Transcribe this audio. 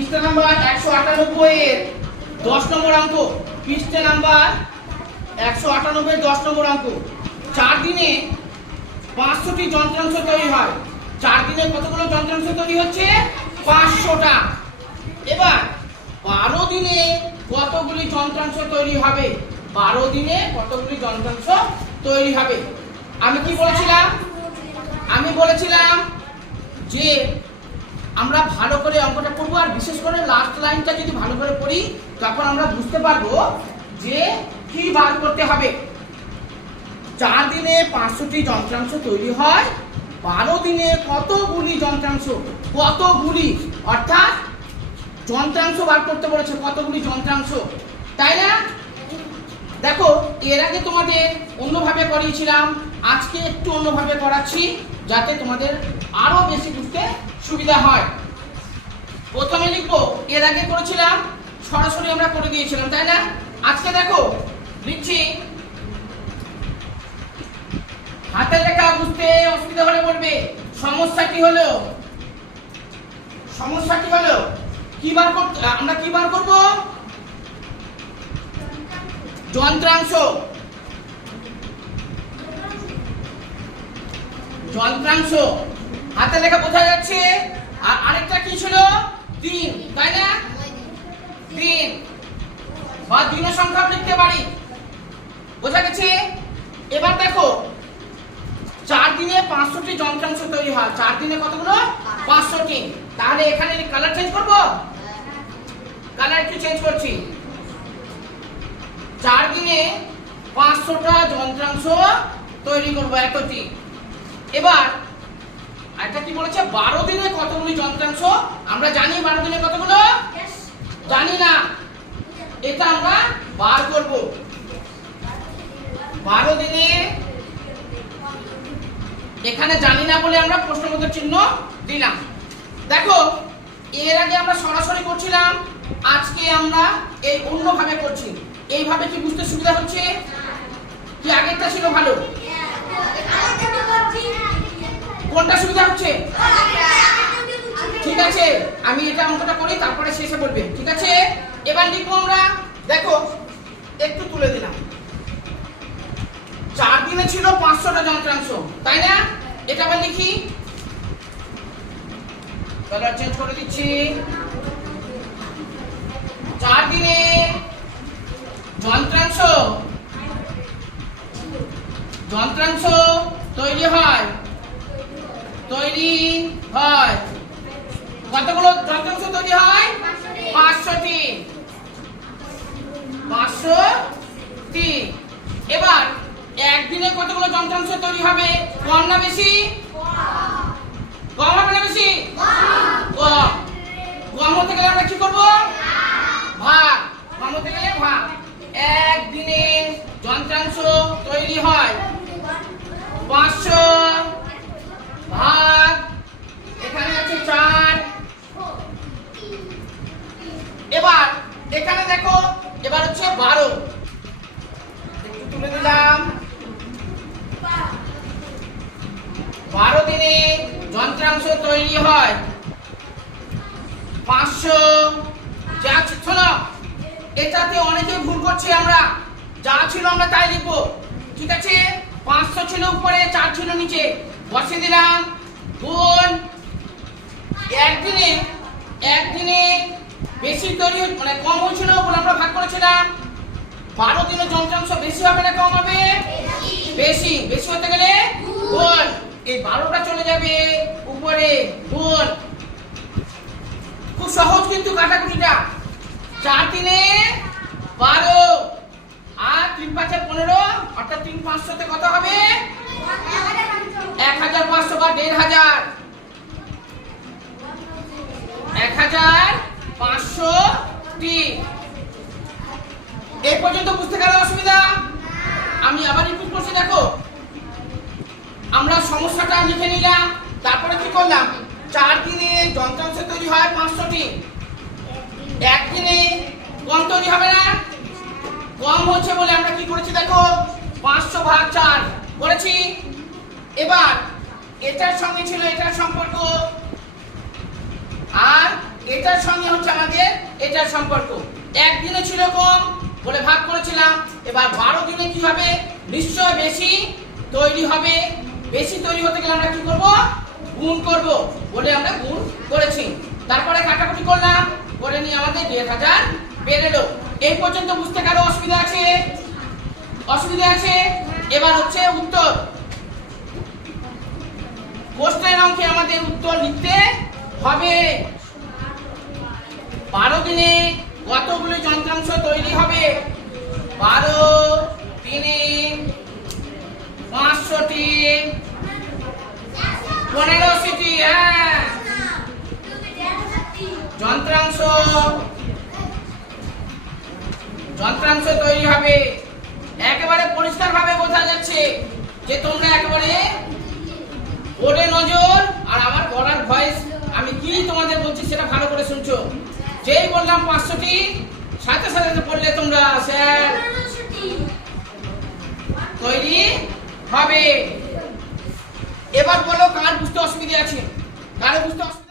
পৃষ্ঠা নাম্বার 198 এর 10 নম্বর অঙ্ক। পৃষ্ঠা নাম্বার 198 এর 10 নম্বর অঙ্ক। 4 দিনে 500টি যন্ত্রাংশ তৈরি হয়। 4 দিনে কতগুলো যন্ত্রাংশ তৈরি হচ্ছে? 500টা। এবার 12 দিনে কতগুলি যন্ত্রাংশ তৈরি হবে? 12 দিনে কতগুলি যন্ত্রাংশ তৈরি হবে? আমি কি বলেছিলাম? আমি বলেছিলাম যে আমরা ভালো করে অঙ্কটা করব, আর বিশেষ করে লাস্ট লাইনটা যদি ভালো করে পড়ি তখন আমরা বুঝতে পারবো যে কি বার করতে হবে। 4 দিনে 500টি যন্ত্রাংশ তৈরি হয়। 12 দিনে কতগুলি যন্ত্রাংশ? কতগুলি অর্থাৎ যন্ত্রাংশ বার করতে বলেছে, কতগুলি যন্ত্রাংশ, তাই না? দেখো এর আগে তোমাদের অন্যভাবে করিয়েছিলাম, আজকে একটু অন্যভাবে করাচ্ছি যাতে তোমাদের আরো বেশি বুঝতে সুবিধা হয়। প্রথমে লিখবো, এর আগে করেছিলাম সরাসরি আমরা করে দিয়েছিলাম, তাই না? আজকে দেখো লিখছি, হাতের লেখা বুঝতে অসুবিধা হলে বলবে। সমস্যাটি হলো কি বার করতে, আমরা কি বার করব? যন্ত্রাংশ। যন্ত্রাংশ হাতের লেখা বোঝা যাচ্ছে। আর আরেকটা কি ছিল? 3, তাই না? 3 বা দিন সংখ্যা লিখতে পারি, বোঝা গেছে? এবার দেখো 4 দিনে 500টি যন্ত্রাংশ তৈরি হয়। 4 দিনে কতগুলো? 500টি। তাহলে এখানে কালার চেঞ্জ করব, কালার একটু চেঞ্জ করছি। 4 দিনে 500টা যন্ত্রাংশ তৈরি করব, একটি। এবার এটা কি বলেছে? 12 দিনে কতগুলি যন্ত্রাংশ? আমরা জানি 12 দিনে কতগুলো? জানি না, এটা আমরা বার করব। 12 দিনে এখানে জানি না বলে আমরা প্রশ্নবোধক চিহ্ন দিলাম। দেখো এর আগে আমরা সরাসরি করছিলাম, আজকে আমরা এই অন্যভাবে করছি। এইভাবে কি বুঝতে সুবিধা হচ্ছে? কি আগেরটা ছিল ভালো? কোনটা সুবিধা হচ্ছে? ঠিক আছে, আমি এটা অঙ্কটা করি, তারপরে শেষে বলবে, ঠিক আছে? এবার লিখবো আমরা, দেখো একটু তুলে দিলাম। 4 দিনে ছিল 500টা যন্ত্রাংশ, তাই না? এটা আবার লিখি, কালার চেঞ্জ করে দিচ্ছি। 4 দিনে যন্ত্রাংশ তৈরি হয়। কতগুলো যন্ত্রাংশ তৈরি হয়? 500টি। 500টি। এবার একদিনে কতগুলো যন্ত্রাংশ তৈরি হবে? কম না বেশি? কম হবে না বেশি? কম। কম হতে গেলে আমরা কি করব? ভাগ। কম হতে গেলে ভাগ। একদিনে যন্ত্রাংশ তৈরি হয় 500 ভাগ, এখানে আছে 4। এবার এখানে দেখো, এবার হচ্ছে 12, একটু তুলে দিলাম। 12 দিনে যন্ত্রাংশ তৈরি হয় 500। যা শোনো, এটাতে অনেকে ভুল করছি আমরা, যা ছিল আমরা তাই লিখবো, ঠিক আছে? 500 ছিল উপরে, 4 ছিল নিচে, বসিয়ে দিলাম। গুণ একদিনে বেশি তৈরি, মানে কম হয়েছিল বলে আমরা ভাগ করেছিলাম। 12 দিনে যন্ত্রাংশ বেশি হবে না কম হবে? বেশি। বেশি হতে গেলে গুণ। এই 12টা চলে যাবে উপরে, গুণ। খুব সহজ কিন্তু কাটাকুটিটা। 4 দিনে 12 আর 3 5 15, অর্থাৎ 3 500 কত হবে? 1500 বা 1500। 1500টি। এই পর্যন্ত বুঝতে গেলে অসুবিধা? আমি আবার রিপিট করছি, দেখো আমরা সমস্যাটা লিখে নিলাম, তারপরে কি করলাম? 4 দিনে যন্ত্রাংশ তৈরি হয় 500টি। একদিনে কম তৈরি হবে না? কম হচ্ছে বলে আমরা কি করেছি? দেখো 500 ভাগ 4 করেছি। এবার এটার সঙ্গে ছিল এটার সম্পর্ক, আর এটার সঙ্গে হচ্ছে এটার সম্পর্ক। একদিনে ছিল কম বলে ভাগ করেছিলাম, এবার 12 দিনে কি হবে? নিশ্চয় বেশি তৈরি হবে। বেশি তৈরি হতে গেলে আমরা কি করব? গুণ করব বলে আমরা গুণ করেছি। তারপরে কাটাকুটি করলাম, করে নিয়ে আমাদের 1500 বের এলো। এই পর্যন্ত বুঝতে কারো অসুবিধা আছে? অসুবিধা আছে? এবার হচ্ছে উত্তর। প্রশ্নের অঙ্কে আমাদের উত্তর লিখতে হবে। 12 দিনে কতগুলি যন্ত্রাংশ তৈরি হবে? 12 দিনে 500টি 1500টি যন্ত্রাংশ তৈরি হবে। একেবারে পরিষ্কার ভাবে বোঝা যাচ্ছে যে তোমরা একেবারে বোর্ডে নজর আর আমার গলার ভয়েস, আমি কি তোমাদের বলছি সেটা ভালো করে শুনছো। যেই বললাম 500টি, সাথে সাথে বললে তোমরা স্যার তৈরি হবে। এবার বলো কার বুঝতে অসুবিধা আছে? কার বুঝতে অসুবিধা?